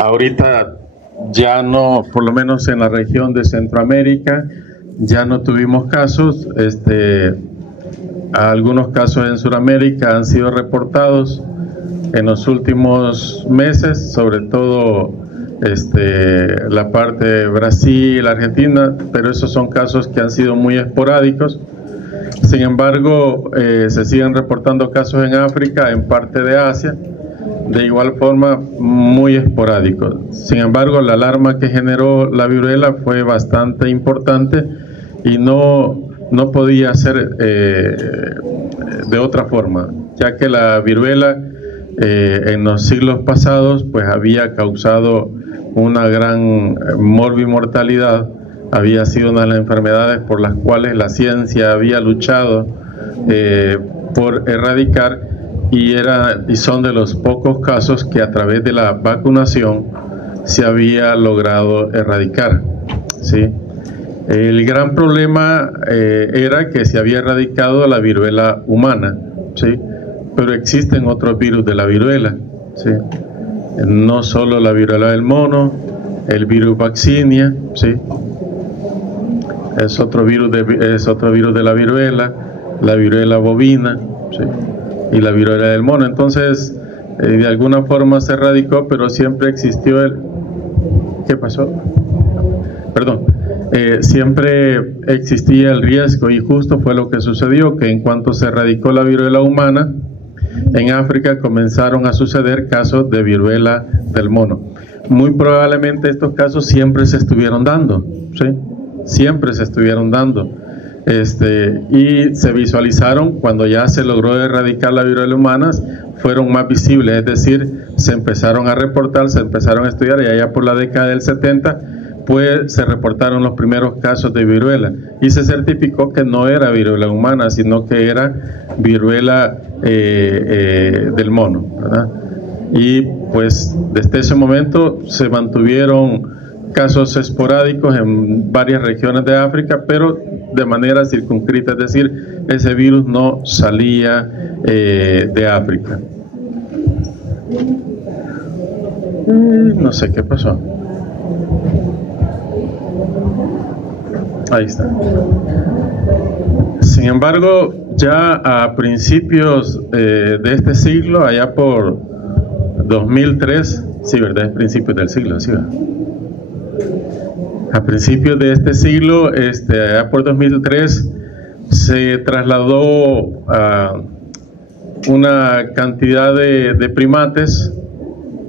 Ahorita ya no, por lo menos en la región de Centroamérica, ya no tuvimos casos. Algunos casos en Sudamérica han sido reportados en los últimos meses, sobre todo la parte de Brasil, Argentina, pero esos son casos que han sido muy esporádicos. Sin embargo, se siguen reportando casos en África, en parte de Asia, de igual forma muy esporádicos. Sin embargo, la alarma que generó la viruela fue bastante importante y no podía ser de otra forma, ya que la viruela en los siglos pasados pues había causado una gran morbimortalidad, había sido una de las enfermedades por las cuales la ciencia había luchado por erradicar, y son de los pocos casos que a través de la vacunación se había logrado erradicar, ¿sí? El gran problema era que se había erradicado la viruela humana, ¿sí? Pero existen otros virus de la viruela, ¿sí? No solo la viruela del mono, el virus vaccinia, ¿sí? Es otro virus de la viruela bovina, ¿sí? Y la viruela del mono. Entonces, de alguna forma se erradicó, pero siempre existió ¿Qué pasó? Perdón. Siempre existía el riesgo, y justo fue lo que sucedió, que en cuanto se erradicó la viruela humana, en África comenzaron a suceder casos de viruela del mono. Muy probablemente estos casos siempre se estuvieron dando, ¿sí? Siempre se estuvieron dando. Y se visualizaron cuando ya se logró erradicar la viruela humana, fueron más visibles, es decir, se empezaron a reportar, se empezaron a estudiar, y allá por la década del 70 pues se reportaron los primeros casos de viruela y se certificó que no era viruela humana, sino que era viruela del mono, ¿verdad? Y pues desde ese momento se mantuvieron casos esporádicos en varias regiones de África, pero de manera circunscrita, es decir, ese virus no salía de África. No sé qué pasó. Ahí está. Sin embargo, ya a principios de este siglo, allá por 2003, sí, ¿verdad? Es principios del siglo, sí, ¿verdad? A principios de este siglo, allá por 2003, se trasladó a una cantidad de primates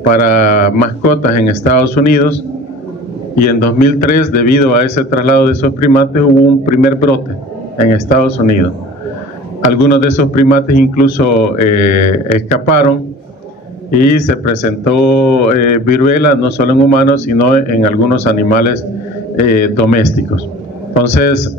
para mascotas en Estados Unidos, y en 2003, debido a ese traslado de esos primates, hubo un primer brote en Estados Unidos. Algunos de esos primates incluso escaparon, y se presentó viruela no solo en humanos, sino en algunos animales domésticos. Entonces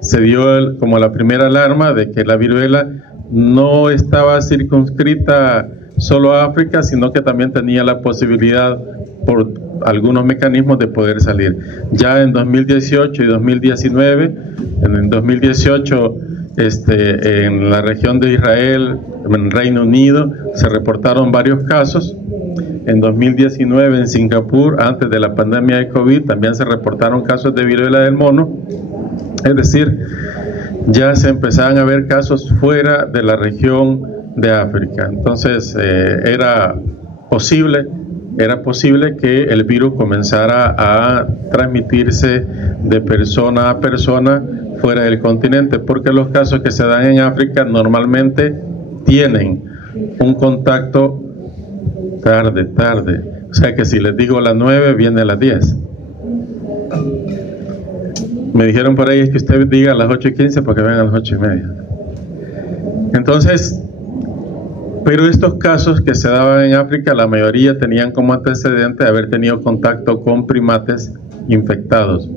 se dio como la primera alarma de que la viruela no estaba circunscrita solo a África, sino que también tenía la posibilidad por algunos mecanismos de poder salir. Ya en 2018 y 2019, en 2018 en la región de Israel, en Reino Unido, se reportaron varios casos. En 2019 en Singapur, antes de la pandemia de COVID, también se reportaron casos de viruela del mono. Es decir, ya se empezaban a ver casos fuera de la región de África. Entonces era posible que el virus comenzara a transmitirse de persona a persona fuera del continente, porque los casos que se dan en África normalmente tienen un contacto tarde. O sea que si les digo a las 9, viene a las 10. Me dijeron por ahí es que usted diga a las 8:15 porque vengan a las 8:30. Entonces, pero estos casos que se daban en África, la mayoría tenían como antecedente haber tenido contacto con primates infectados,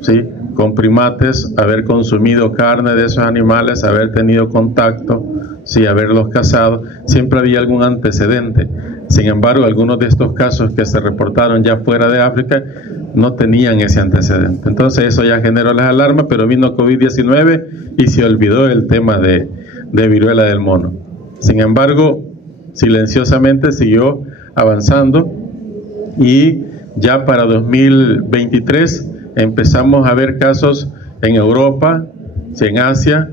¿sí? Con primates, haber consumido carne de esos animales, haber tenido contacto, sí, haberlos cazado, siempre había algún antecedente. Sin embargo, algunos de estos casos que se reportaron ya fuera de África no tenían ese antecedente. Entonces eso ya generó las alarmas, pero vino COVID-19 y se olvidó el tema de viruela del mono. Sin embargo, silenciosamente siguió avanzando y ya para 2023 empezamos a ver casos en Europa, en Asia,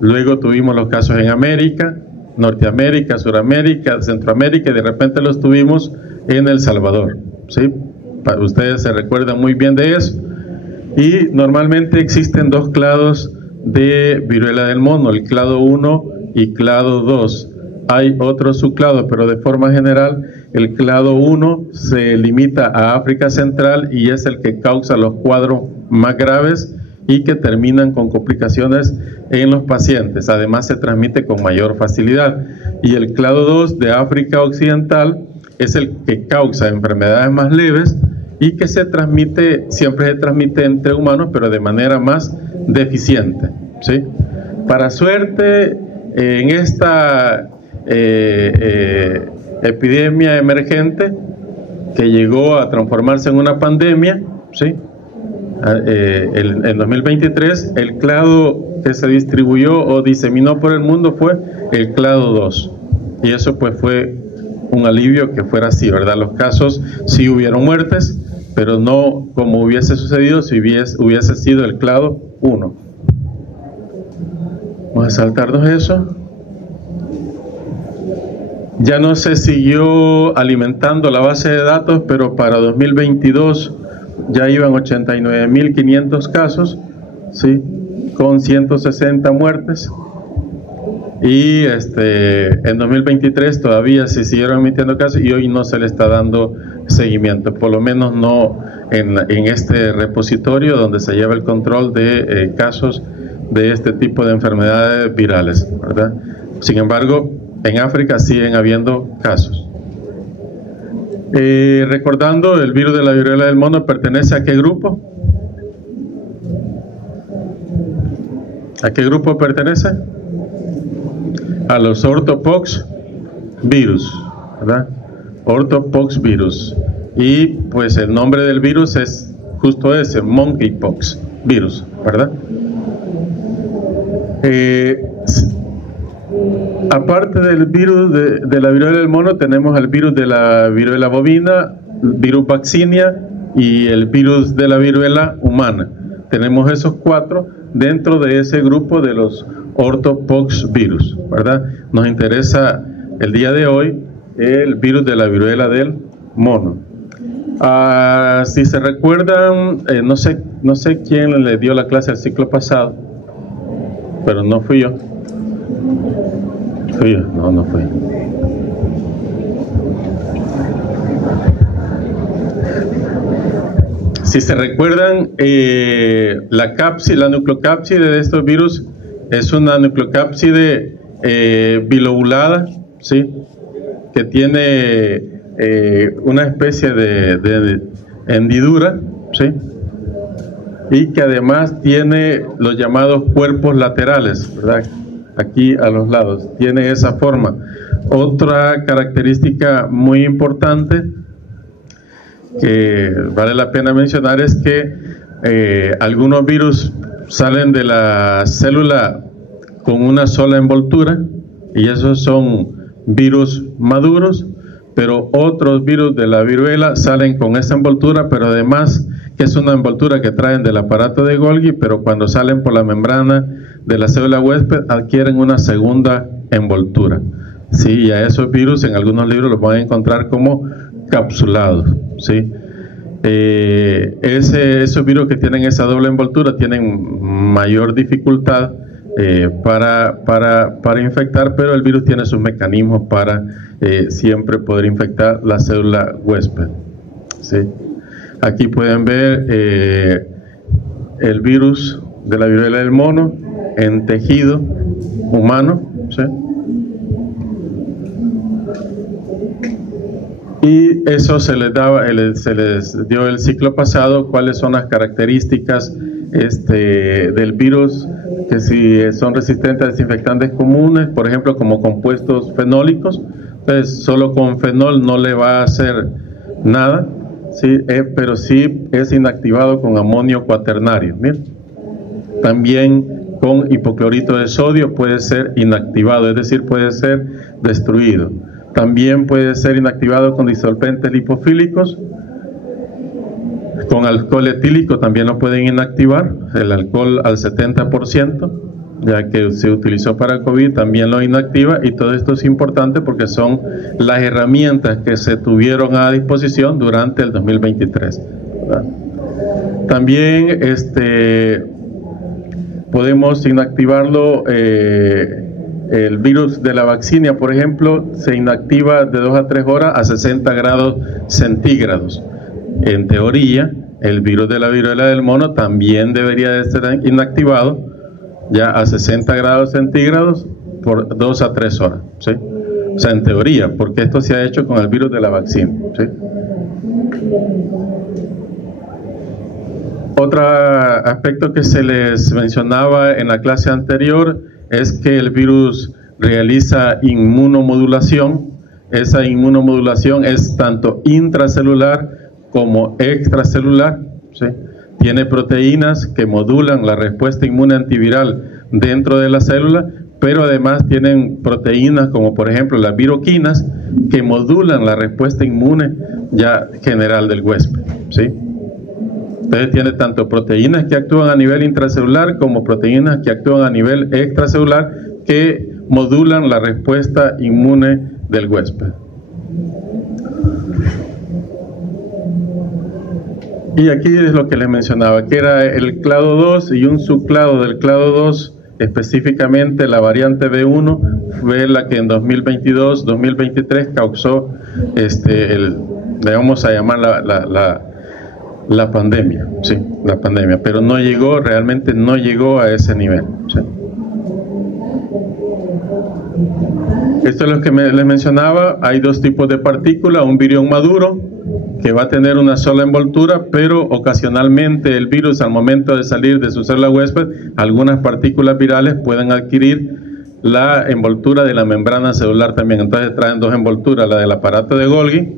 luego tuvimos los casos en América, Norteamérica, Suramérica, Centroamérica, y de repente los tuvimos en El Salvador, ¿sí? Ustedes se recuerdan muy bien de eso. Y normalmente existen dos clados de viruela del mono, el clado 1 y clado 2. Hay otros subclados, pero de forma general el clado 1 se limita a África Central y es el que causa los cuadros más graves y que terminan con complicaciones en los pacientes. Además se transmite con mayor facilidad. Y el clado 2 de África Occidental es el que causa enfermedades más leves y que siempre se transmite entre humanos, pero de manera más deficiente, ¿sí? Para suerte, en esta epidemia emergente que llegó a transformarse en una pandemia, ¿sí? En 2023, el clado que se distribuyó o diseminó por el mundo fue el clado 2, y eso pues fue un alivio que fuera así, ¿verdad? Los casos sí hubieron muertes, pero no como hubiese sucedido si hubiese sido el clado 1. Vamos a saltarnos eso. Ya no se siguió alimentando la base de datos, pero para 2022 ya iban 89.500 casos, ¿sí? Con 160 muertes. Y en 2023 todavía se siguieron emitiendo casos y hoy no se le está dando seguimiento, por lo menos no en este repositorio donde se lleva el control de casos de este tipo de enfermedades virales, ¿verdad? Sin embargo, en África siguen habiendo casos. Recordando, el virus de la viruela del mono pertenece ¿a qué grupo? ¿A qué grupo pertenece? A los orthopox virus, ¿verdad? Orthopox virus. Y pues el nombre del virus es justo ese, monkeypox virus, ¿verdad? Aparte del virus de la viruela del mono, tenemos el virus de la viruela bovina, virus vaccinia y el virus de la viruela humana. Tenemos esos 4 dentro de ese grupo de los orthopox virus, ¿verdad? Nos interesa el día de hoy el virus de la viruela del mono. Si se recuerdan, no sé quién le dio la clase el ciclo pasado, pero no fui yo. ¿Fui yo? No fui. Si se recuerdan, la nucleocápside de estos virus es una nucleocápside bilobulada, ¿sí? Que tiene una especie de hendidura, ¿sí? Y que además tiene los llamados cuerpos laterales, ¿verdad? Aquí a los lados, tiene esa forma. Otra característica muy importante que vale la pena mencionar es que algunos virus salen de la célula con una sola envoltura y esos son virus maduros, pero otros virus de la viruela salen con esa envoltura, pero además que es una envoltura que traen del aparato de Golgi, pero cuando salen por la membrana de la célula huésped adquieren una segunda envoltura. Sí, y a esos virus en algunos libros los van a encontrar como capsulados, ¿sí? Esos virus que tienen esa doble envoltura tienen mayor dificultad para infectar, pero el virus tiene sus mecanismos para siempre poder infectar la célula huésped, ¿sí? Aquí pueden ver el virus de la viruela del mono en tejido humano, ¿sí? Y eso se les dio el ciclo pasado, cuáles son las características del virus, que si son resistentes a desinfectantes comunes, por ejemplo como compuestos fenólicos, pues solo con fenol no le va a hacer nada, ¿sí? Pero sí es inactivado con amonio cuaternario. Miren. También con hipoclorito de sodio puede ser inactivado, es decir, puede ser destruido. También puede ser inactivado con disolventes lipofílicos. Con alcohol etílico también lo pueden inactivar, el alcohol al 70%, ya que se utilizó para COVID, también lo inactiva, y todo esto es importante porque son las herramientas que se tuvieron a disposición durante el 2023, ¿verdad? También podemos inactivarlo, el virus de la vaccinia, por ejemplo, se inactiva de 2 a 3 horas a 60 grados centígrados. En teoría, el virus de la viruela del mono también debería de estar inactivado ya a 60 grados centígrados por 2 a 3 horas, ¿sí? O sea, en teoría, porque esto se ha hecho con el virus de la vacina, ¿sí? Otro aspecto que se les mencionaba en la clase anterior es que el virus realiza inmunomodulación. Esa inmunomodulación es tanto intracelular como extracelular, ¿sí? Tiene proteínas que modulan la respuesta inmune antiviral dentro de la célula, pero además tienen proteínas como por ejemplo las viroquinas que modulan la respuesta inmune ya general del huésped, ¿sí? Entonces tiene tanto proteínas que actúan a nivel intracelular como proteínas que actúan a nivel extracelular que modulan la respuesta inmune del huésped. Y aquí es lo que les mencionaba, que era el clado 2 y un subclado del clado 2, específicamente la variante B1, fue la que en 2022-2023 causó, le vamos a llamar la pandemia, sí, la pandemia, pero no llegó, realmente no llegó a ese nivel, ¿sí? Esto es lo que les mencionaba. Hay dos tipos de partículas, un virión maduro que va a tener una sola envoltura, pero ocasionalmente el virus al momento de salir de su célula huésped, algunas partículas virales pueden adquirir la envoltura de la membrana celular también. Entonces traen dos envolturas, la del aparato de Golgi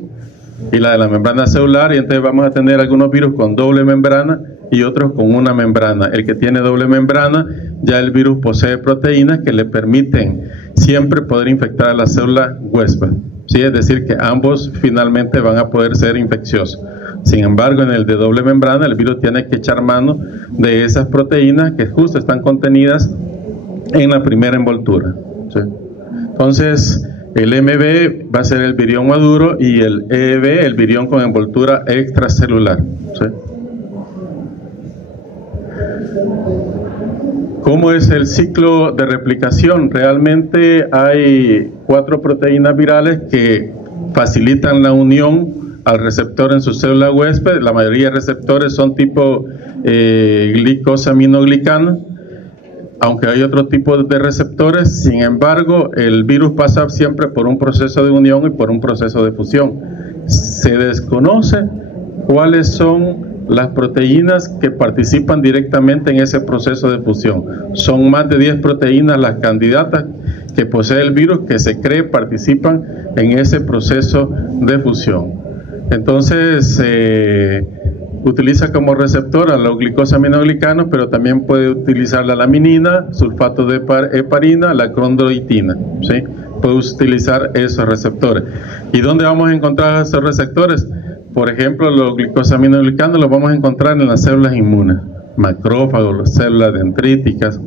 y la de la membrana celular, y entonces vamos a tener algunos virus con doble membrana y otros con una membrana. El que tiene doble membrana, ya el virus posee proteínas que le permiten siempre poder infectar a la célula huésped, ¿sí? Es decir, que ambos finalmente van a poder ser infecciosos. Sin embargo, en el de doble membrana, el virus tiene que echar mano de esas proteínas que justo están contenidas en la primera envoltura, ¿sí? Entonces, el MB va a ser el virión maduro y el EB el virión con envoltura extracelular, ¿sí? ¿Cómo es el ciclo de replicación? Realmente hay 4 proteínas virales que facilitan la unión al receptor en su célula huésped. La mayoría de receptores son tipo glicosaminoglicano, aunque hay otro tipo de receptores. Sin embargo, el virus pasa siempre por un proceso de unión y por un proceso de fusión. Se desconoce cuáles son las proteínas que participan directamente en ese proceso de fusión. Son más de 10 proteínas las candidatas que posee el virus que se cree participan en ese proceso de fusión. Entonces, utiliza como receptor a los glicosaminoglicanos, pero también puede utilizar la laminina, sulfato de heparina, la condroitina, ¿sí? Puede utilizar esos receptores. ¿Y dónde vamos a encontrar esos receptores? Por ejemplo, los glicosaminoglicanos los vamos a encontrar en las células inmunes, macrófagos, las células dendríticas,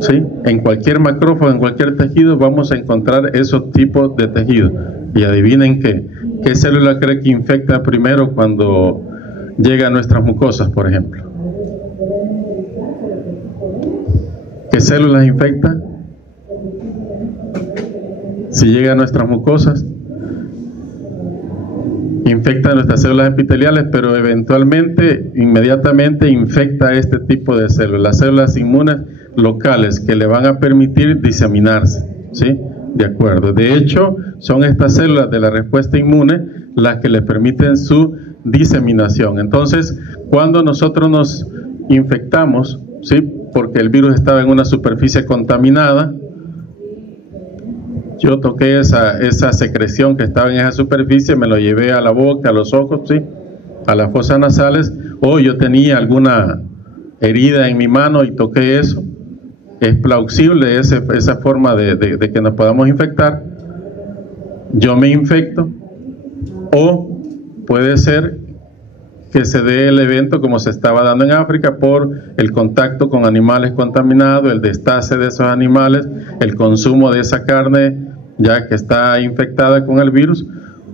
¿sí? En cualquier macrófago, en cualquier tejido, vamos a encontrar esos tipos de tejidos. Y adivinen qué célula cree que infecta primero cuando llega a nuestras mucosas, por ejemplo. ¿Qué células infecta? Si llega a nuestras mucosas, infecta nuestras células epiteliales, pero eventualmente, inmediatamente infecta este tipo de células, las células inmunes locales que le van a permitir diseminarse, ¿sí? De acuerdo. De hecho, son estas células de la respuesta inmune las que le permiten su diseminación. Entonces, cuando nosotros nos infectamos, ¿sí? Porque el virus estaba en una superficie contaminada, yo toqué esa secreción que estaba en esa superficie, me lo llevé a la boca, a los ojos, ¿sí? A las fosas nasales, o yo tenía alguna herida en mi mano y toqué eso. Es plausible esa forma de que nos podamos infectar. yo me infecto, o puede ser que se dé el evento como se estaba dando en África por el contacto con animales contaminados, el destace de esos animales, el consumo de esa carne ya que está infectada con el virus.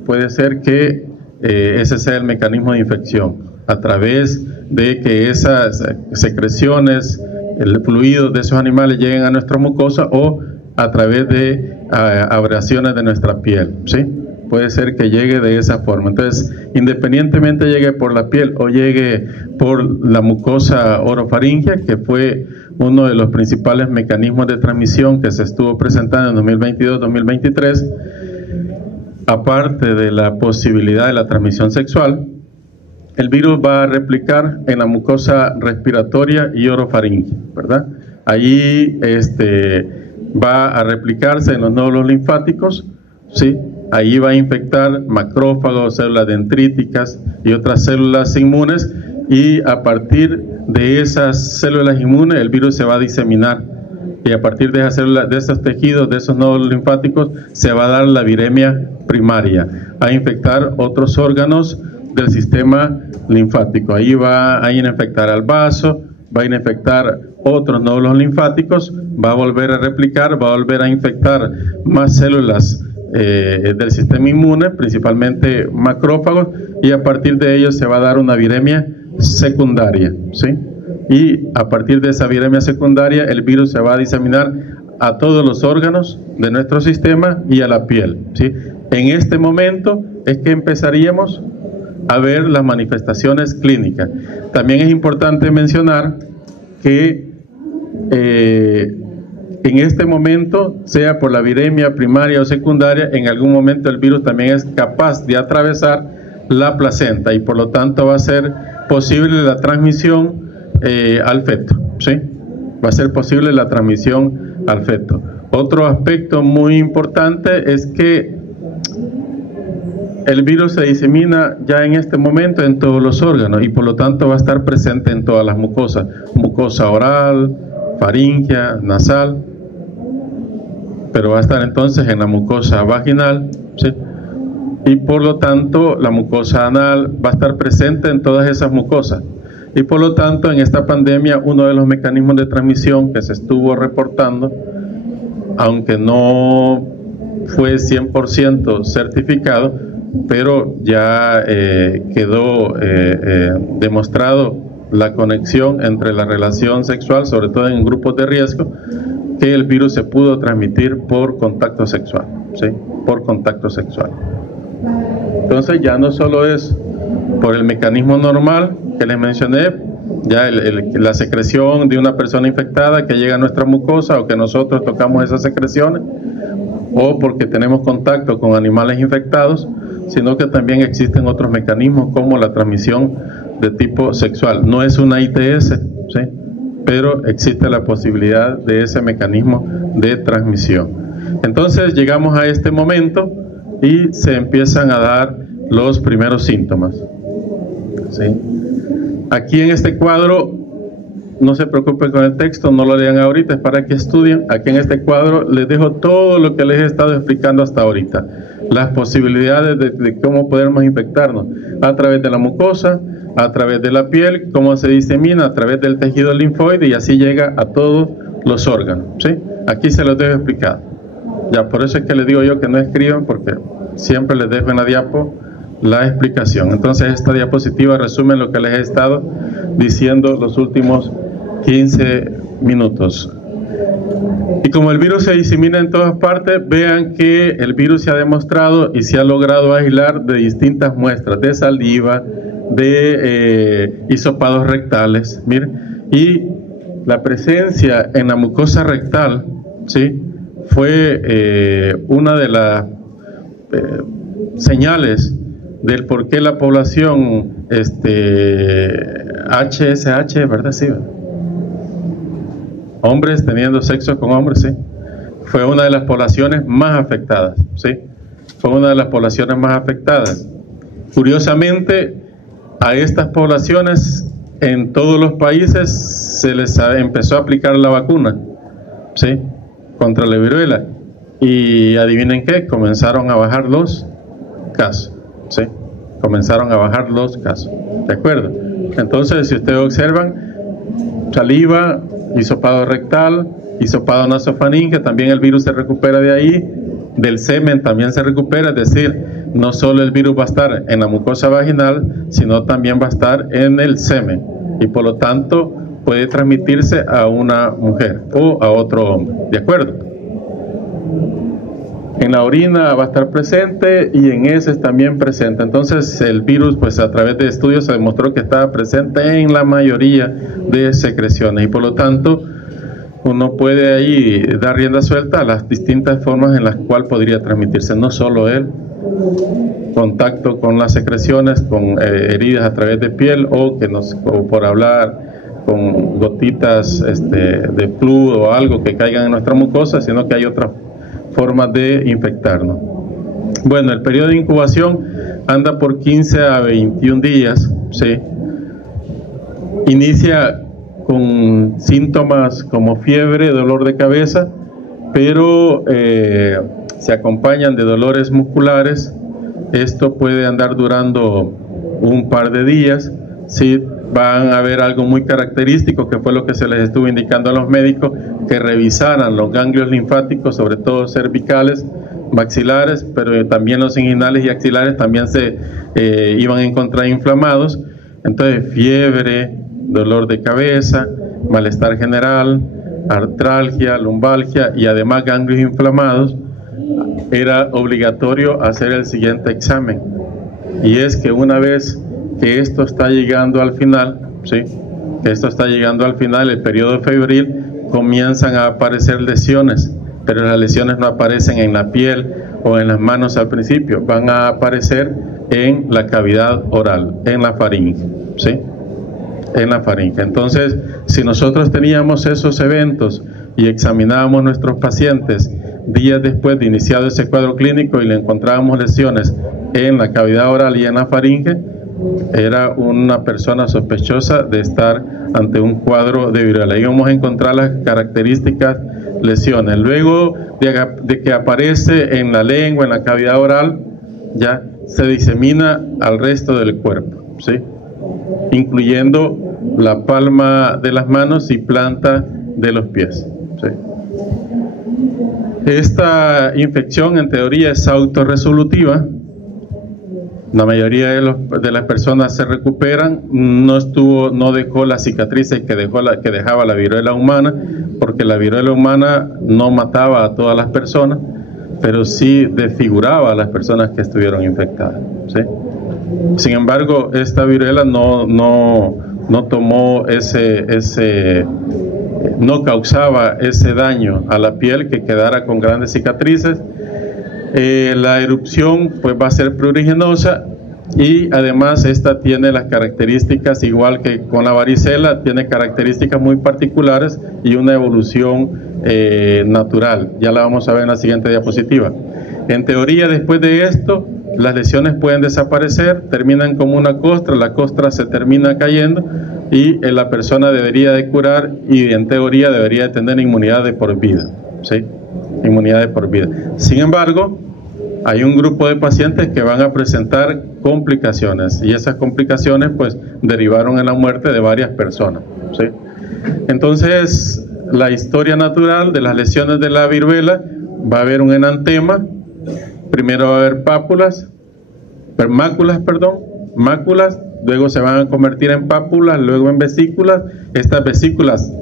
Puede ser que ese sea el mecanismo de infección, a través de que esas secreciones, el fluido de esos animales lleguen a nuestra mucosa, o a través de abrasiones de nuestra piel, ¿sí? Puede ser que llegue de esa forma. Entonces, independientemente llegue por la piel o llegue por la mucosa orofaringea, que fue uno de los principales mecanismos de transmisión que se estuvo presentando en 2022-2023, aparte de la posibilidad de la transmisión sexual, el virus va a replicar en la mucosa respiratoria y orofaringea, ¿verdad? Allí va a replicarse en los nódulos linfáticos, ¿sí? Ahí va a infectar macrófagos, células dendríticas y otras células inmunes, y a partir de esas células inmunes el virus se va a diseminar, y a partir de esas células, de esos tejidos, de esos nódulos linfáticos, se va a dar la viremia primaria, a infectar otros órganos del sistema linfático. Ahí va a infectar al vaso, va a infectar otros nódulos linfáticos, va a volver a replicar, va a volver a infectar más células del sistema inmune, principalmente macrófagos, y a partir de ellos se va a dar una viremia secundaria, ¿sí? Y a partir de esa viremia secundaria el virus se va a diseminar a todos los órganos de nuestro sistema y a la piel, ¿sí? En este momento es que empezaríamos a ver las manifestaciones clínicas. También es importante mencionar que en este momento, sea por la viremia primaria o secundaria, en algún momento el virus también es capaz de atravesar la placenta, y por lo tanto va a ser posible la transmisión al feto, ¿sí? Va a ser posible la transmisión al feto. Otro aspecto muy importante es que el virus se disemina ya en este momento en todos los órganos, y por lo tanto va a estar presente en todas las mucosas: mucosa oral, faríngea, nasal, pero va a estar entonces en la mucosa vaginal, ¿sí? Y por lo tanto la mucosa anal va a estar presente en todas esas mucosas. Y por lo tanto, en esta pandemia, uno de los mecanismos de transmisión que se estuvo reportando, aunque no fue 100% certificado, pero ya quedó demostrado la conexión entre la relación sexual, sobre todo en grupos de riesgo, que el virus se pudo transmitir por contacto sexual, ¿sí? Por contacto sexual. Entonces ya no solo es por el mecanismo normal que les mencioné, ya la secreción de una persona infectada que llega a nuestra mucosa, o que nosotros tocamos esas secreciones, o porque tenemos contacto con animales infectados, sino que también existen otros mecanismos como la transmisión de tipo sexual. No es una ITS, ¿sí? Pero existe la posibilidad de ese mecanismo de transmisión. Entonces llegamos a este momento y se empiezan a dar los primeros síntomas, ¿sí? Aquí en este cuadro, no se preocupen con el texto, no lo lean ahorita, es para que estudien. Aquí en este cuadro les dejo todo lo que les he estado explicando hasta ahorita, las posibilidades de cómo podemos infectarnos: a través de la mucosa, a través de la piel, cómo se disemina a través del tejido linfoide, y así llega a todos los órganos, ¿sí? Aquí se los dejo explicado. Ya, por eso es que les digo yo que no escriban, porque siempre les dejo en la diapo la explicación. Entonces esta diapositiva resume lo que les he estado diciendo los últimos 15 minutos. Y como el virus se disemina en todas partes, vean que el virus se ha demostrado y se ha logrado aislar de distintas muestras de saliva, de hisopados rectales, miren, y la presencia en la mucosa rectal, ¿sí?, fue una de las señales del por qué la población HSH, ¿verdad? Sí, hombres teniendo sexo con hombres, sí, fue una de las poblaciones más afectadas, sí, fue una de las poblaciones más afectadas. Curiosamente, a estas poblaciones en todos los países se les empezó a aplicar la vacuna, sí, contra la viruela, y adivinen qué, comenzaron a bajar los casos, ¿sí? Comenzaron a bajar los casos, ¿de acuerdo? Entonces, si ustedes observan, saliva, hisopado rectal, hisopado nasofaríngeo, también el virus se recupera de ahí, del semen también se recupera, es decir, no solo el virus va a estar en la mucosa vaginal, sino también va a estar en el semen, y por lo tanto puede transmitirse a una mujer o a otro hombre, ¿de acuerdo? En la orina va a estar presente y en heces también presente. Entonces el virus, pues a través de estudios se demostró que estaba presente en la mayoría de secreciones, y por lo tanto uno puede ahí dar rienda suelta a las distintas formas en las cuales podría transmitirse, no solo el contacto con las secreciones, con heridas a través de piel, o por hablar con gotitas de fluido o algo que caigan en nuestra mucosa, sino que hay otras formas de infectarnos. Bueno, el periodo de incubación anda por 15 a 21 días, ¿sí? Inicia con síntomas como fiebre, dolor de cabeza, pero se acompañan de dolores musculares. Esto puede andar durando un par de días. Sí, van a ver algo muy característico, que fue lo que se les estuvo indicando a los médicos, que revisaran los ganglios linfáticos, sobre todo cervicales, maxilares, pero también los inguinales y axilares también se iban a encontrar inflamados. Entonces, fiebre, dolor de cabeza, malestar general, artralgia, lumbalgia y además ganglios inflamados. Era obligatorio hacer el siguiente examen, y es que una vez que esto está llegando al final, ¿sí? Que esto está llegando al final, el periodo febril, comienzan a aparecer lesiones, pero las lesiones no aparecen en la piel o en las manos al principio, van a aparecer en la cavidad oral, en la faringe, ¿sí? En la faringe. Entonces, si nosotros teníamos esos eventos y examinábamos nuestros pacientes días después de iniciado ese cuadro clínico y le encontrábamos lesiones en la cavidad oral y en la faringe, era una persona sospechosa de estar ante un cuadro de viruela. Ahí vamos a encontrar las características lesiones. Luego de que aparece en la lengua, en la cavidad oral, ya se disemina al resto del cuerpo, ¿sí? Incluyendo la palma de las manos y planta de los pies, ¿sí? Esta infección en teoría es autorresolutiva. La mayoría de las personas se recuperan, no dejó las cicatrices que dejaba la viruela humana, porque la viruela humana no mataba a todas las personas, pero sí desfiguraba a las personas que estuvieron infectadas, ¿sí? Sin embargo, esta viruela no causaba ese daño a la piel que quedara con grandes cicatrices. La erupción pues va a ser pruriginosa, y además esta tiene las características, igual que con la varicela, tiene características muy particulares y una evolución natural. Ya la vamos a ver en la siguiente diapositiva. En teoría, después de esto, las lesiones pueden desaparecer, terminan como una costra, la costra se termina cayendo y la persona debería de curar, y en teoría debería de tener inmunidad de por vida, ¿sí? Inmunidad de por vida. Sin embargo, hay un grupo de pacientes que van a presentar complicaciones, y esas complicaciones pues derivaron en la muerte de varias personas, ¿sí? Entonces, la historia natural de las lesiones de la viruela: va a haber un enantema, primero va a haber máculas, luego se van a convertir en pápulas, luego en vesículas. Estas vesículas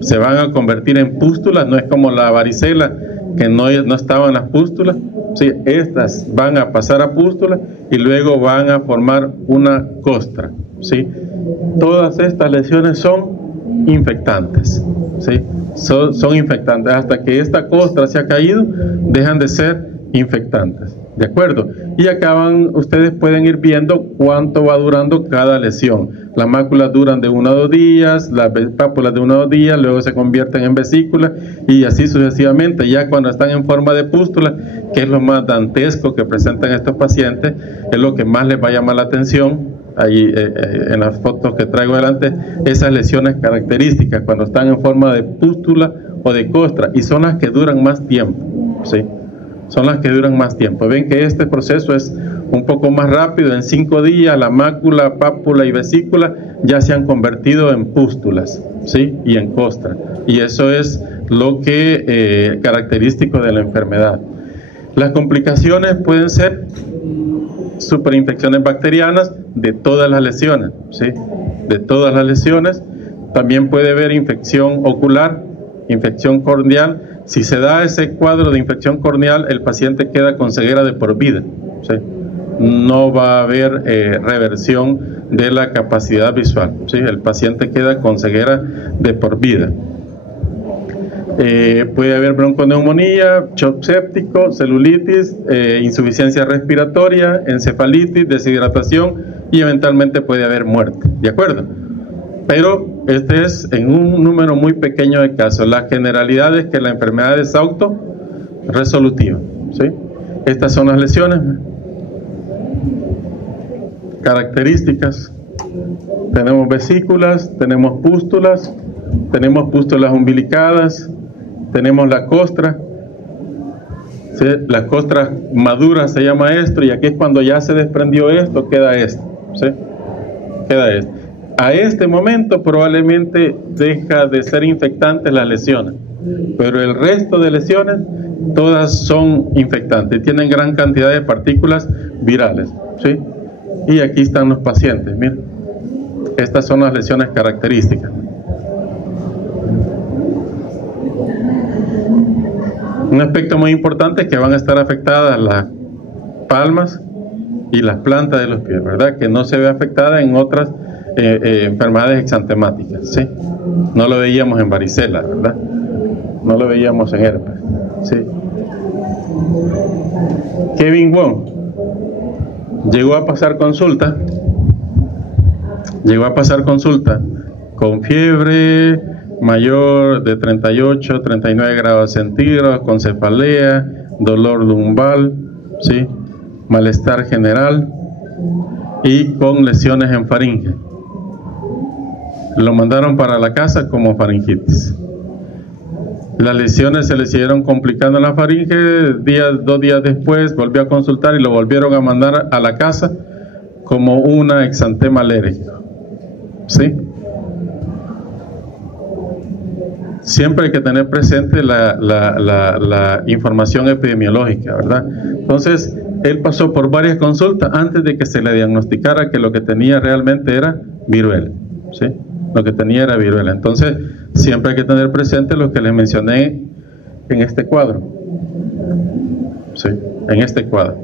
se van a convertir en pústulas, no es como la varicela, que no estaban las pústulas, ¿sí? Estas van a pasar a pústulas y luego van a formar una costra, ¿sí? Todas estas lesiones son infectantes, ¿sí? Son infectantes. Hasta que esta costra se ha caído, dejan de ser infectantes, ¿de acuerdo? Y ustedes pueden ir viendo cuánto va durando cada lesión. Las máculas duran de 1 a 2 días, las pápulas de 1 a 2 días, luego se convierten en vesículas y así sucesivamente. Ya cuando están en forma de pústula, que es lo más dantesco que presentan estos pacientes, es lo que más les va a llamar la atención. Ahí en las fotos que traigo delante, esas lesiones características cuando están en forma de pústula o de costra, y son las que duran más tiempo, ¿sí? Son las que duran más tiempo. Ven que este proceso es un poco más rápido. En 5 días la mácula, pápula y vesícula ya se han convertido en pústulas, ¿sí? Y en costra. Y eso es lo que característico de la enfermedad. Las complicaciones pueden ser superinfecciones bacterianas de todas las lesiones, ¿sí? De todas las lesiones. También puede haber infección ocular, infección corneal. Si se da ese cuadro de infección corneal, el paciente queda con ceguera de por vida, ¿sí? No va a haber reversión de la capacidad visual, ¿sí? El paciente queda con ceguera de por vida. Puede haber bronconeumonía, shock séptico, celulitis, insuficiencia respiratoria, encefalitis, deshidratación y eventualmente puede haber muerte, ¿de acuerdo? Pero este es en un número muy pequeño de casos. La generalidad es que la enfermedad es autorresolutiva, ¿sí? Estas son las lesiones. Características: tenemos vesículas, tenemos pústulas umbilicadas, tenemos la costra, ¿sí? Las costras maduras se llama esto, y aquí es cuando ya se desprendió esto, queda esto, ¿sí? Queda esto. A este momento probablemente deja de ser infectantes las lesiones, pero el resto de lesiones todas son infectantes, tienen gran cantidad de partículas virales, ¿sí? Y aquí están los pacientes, miren, estas son las lesiones características. Un aspecto muy importante es que van a estar afectadas las palmas y las plantas de los pies, ¿verdad? Que no se ve afectada en otras enfermedades exantemáticas, ¿sí? No lo veíamos en varicela, ¿verdad? No lo veíamos en herpes, ¿sí? Kevin Wong llegó a pasar consulta con fiebre mayor de 38, 39 grados centígrados, con cefalea, dolor lumbar, ¿sí? Malestar general y con lesiones en faringe. Lo mandaron para la casa como faringitis. Las lesiones se le siguieron complicando en la faringe. 2 días después volvió a consultar y lo volvieron a mandar a la casa como una exantema alérgico, ¿sí? Siempre hay que tener presente la información epidemiológica, ¿verdad? Entonces, él pasó por varias consultas antes de que se le diagnosticara que lo que tenía realmente era viruela, ¿sí? Lo que tenía era viruela. Entonces, siempre hay que tener presente lo que les mencioné en este cuadro, ¿sí? En este cuadro.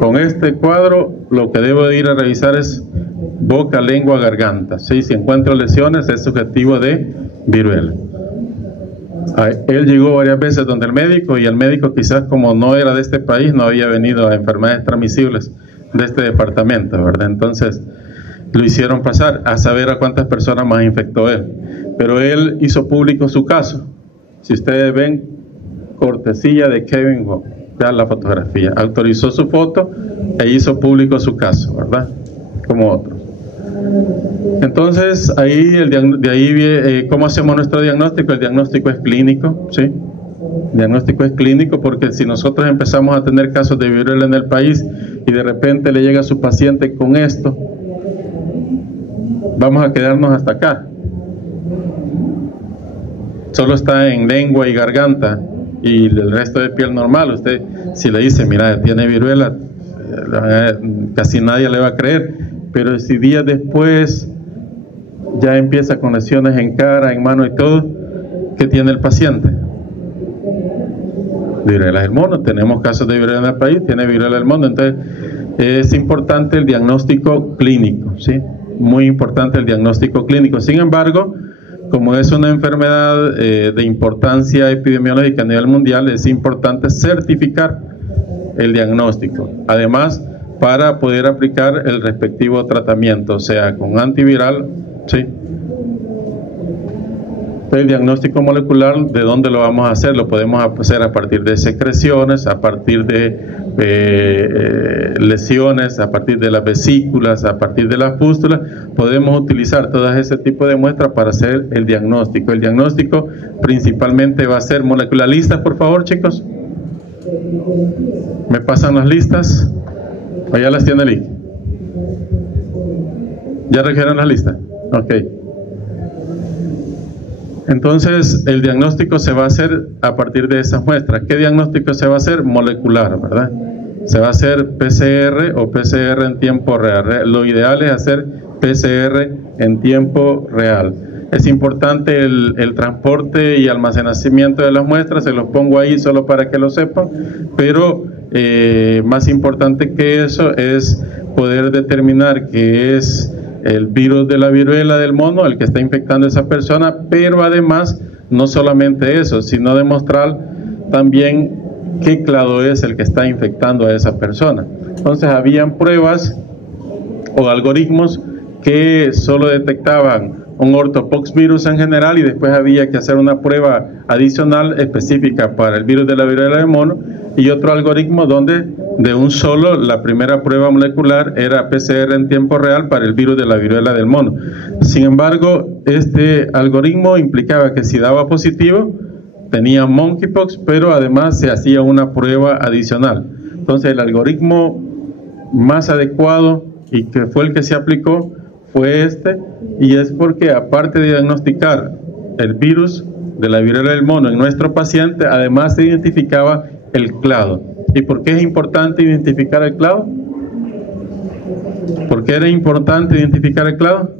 Con este cuadro, lo que debo de ir a revisar es boca, lengua, garganta, ¿sí? Si encuentro lesiones, es subjetivo de viruela. Él llegó varias veces donde el médico, y el médico, quizás como no era de este país, no había venido a enfermedades transmisibles de este departamento, ¿verdad? Entonces lo hicieron pasar, a saber a cuántas personas más infectó él. Pero él hizo público su caso. Si ustedes ven, cortesía de Kevin Wong, ya la fotografía, autorizó su foto e hizo público su caso, ¿verdad? Como otros. Entonces, ¿cómo hacemos nuestro diagnóstico? El diagnóstico es clínico, ¿sí? El diagnóstico es clínico, porque si nosotros empezamos a tener casos de viruela en el país y de repente le llega a su paciente con esto, vamos a quedarnos hasta acá. Solo está en lengua y garganta y el resto de piel normal. Usted, si le dice, mira, tiene viruela, casi nadie le va a creer. Pero si días después ya empieza con lesiones en cara, en mano y todo, ¿qué tiene el paciente? Viruela del mono. Tenemos casos de viruela en el país, tiene viruela del mono. Entonces es importante el diagnóstico clínico, ¿sí? Muy importante el diagnóstico clínico. Sin embargo, como es una enfermedad de importancia epidemiológica a nivel mundial, es importante certificar el diagnóstico. Además, para poder aplicar el respectivo tratamiento, sea con antiviral, ¿sí? El diagnóstico molecular, ¿de dónde lo vamos a hacer? Lo podemos hacer a partir de secreciones, a partir de lesiones, a partir de las vesículas, a partir de las pústulas. Podemos utilizar todo ese tipo de muestras para hacer el diagnóstico. El diagnóstico principalmente va a ser molecular. ¿Listas, por favor, chicos? ¿Me pasan las listas? ¿O ya las tiene Lick? ¿Ya recibieron las listas? Ok. Entonces, el diagnóstico se va a hacer a partir de esas muestras. ¿Qué diagnóstico se va a hacer? Molecular, ¿verdad? Se va a hacer PCR o PCR en tiempo real. Lo ideal es hacer PCR en tiempo real. Es importante el transporte y almacenamiento de las muestras, se los pongo ahí solo para que lo sepan, pero más importante que eso es poder determinar que es el virus de la viruela del mono el que está infectando a esa persona, pero además no solamente eso, sino demostrar también qué clado es el que está infectando a esa persona. Entonces habían pruebas o algoritmos que solo detectaban un ortopoxvirus en general y después había que hacer una prueba adicional específica para el virus de la viruela del mono, y otro algoritmo donde de un solo la primera prueba molecular era PCR en tiempo real para el virus de la viruela del mono. Sin embargo, este algoritmo implicaba que si daba positivo tenía monkeypox, pero además se hacía una prueba adicional. Entonces el algoritmo más adecuado y que fue el que se aplicó fue este, y es porque aparte de diagnosticar el virus de la viruela del mono en nuestro paciente, además se identificaba el clado. ¿Y por qué es importante identificar el clado? ¿Por qué era importante identificar el clado?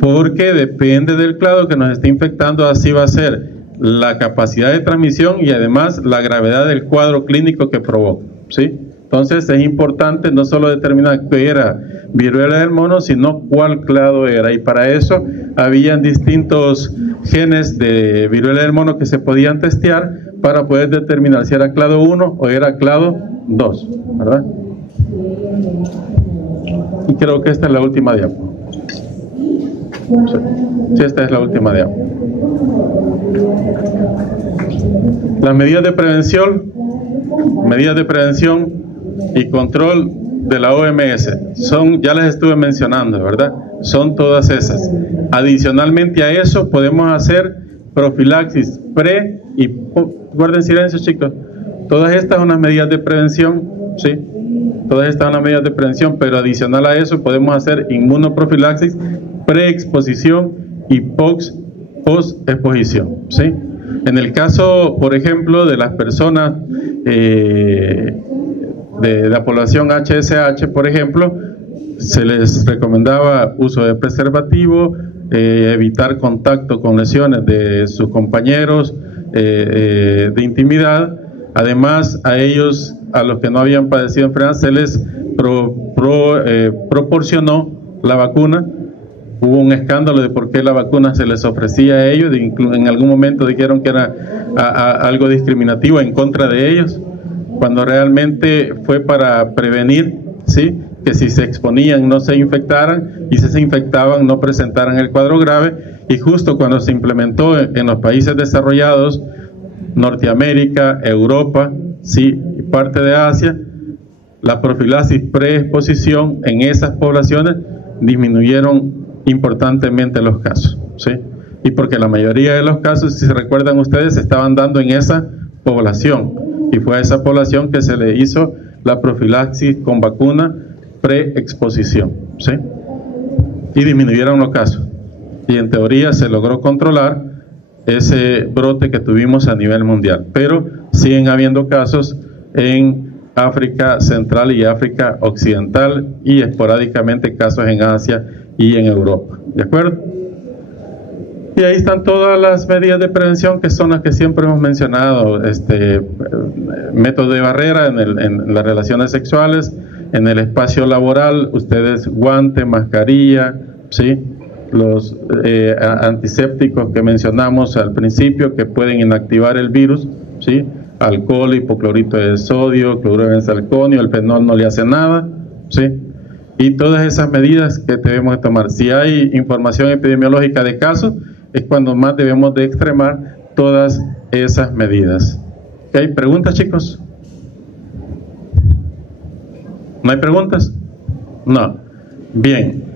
Porque depende del clado que nos esté infectando, así va a ser la capacidad de transmisión y además la gravedad del cuadro clínico que provoca, ¿sí? Entonces es importante no solo determinar qué era viruela del mono, sino cuál clado era, y para eso habían distintos genes de viruela del mono que se podían testear para poder determinar si era clado 1 o era clado 2, ¿verdad? Y creo que esta es la última diapo. Sí, esta es la última diapo. Las medidas de prevención y control de la OMS son, ya las estuve mencionando, ¿verdad? Son todas esas. Adicionalmente a eso podemos hacer profilaxis pre y guarden silencio, chicos. Todas estas son las medidas de prevención, ¿sí? Todas estas son las medidas de prevención, pero adicional a eso podemos hacer inmunoprofilaxis, preexposición y post-exposición, ¿sí? En el caso, por ejemplo, de las personas de la población HSH, por ejemplo, se les recomendaba uso de preservativo, evitar contacto con lesiones de sus compañeros de intimidad. Además, a ellos, a los que no habían padecido enfermedad, se les proporcionó la vacuna. Hubo un escándalo de por qué la vacuna se les ofrecía a ellos, en algún momento dijeron que era algo discriminativo en contra de ellos, cuando realmente fue para prevenir, ¿sí?, que si se exponían no se infectaran, y si se infectaban no presentaran el cuadro grave. Y justo cuando se implementó en los países desarrollados, Norteamérica, Europa, sí, y parte de Asia, la profilaxis preexposición en esas poblaciones disminuyeron importantemente los casos, ¿sí? Y porque la mayoría de los casos, si se recuerdan ustedes, se estaban dando en esa población, y fue a esa población que se le hizo la profilaxis con vacuna preexposición, ¿sí? Y disminuyeron los casos, y en teoría se logró controlar ese brote que tuvimos a nivel mundial, pero siguen habiendo casos en África Central y África Occidental, y esporádicamente casos en Asia y en Europa, ¿de acuerdo? Y ahí están todas las medidas de prevención que son las que siempre hemos mencionado, método de barrera en las relaciones sexuales, en el espacio laboral, ustedes guante, mascarilla, ¿sí? Los antisépticos que mencionamos al principio que pueden inactivar el virus, ¿sí? Alcohol, hipoclorito de sodio, cloruro de benzalconio, el fenol no le hace nada, ¿sí? Y todas esas medidas que debemos tomar. Si hay información epidemiológica de casos, es cuando más debemos de extremar todas esas medidas. ¿Hay preguntas, chicos? ¿No hay preguntas? No. Bien.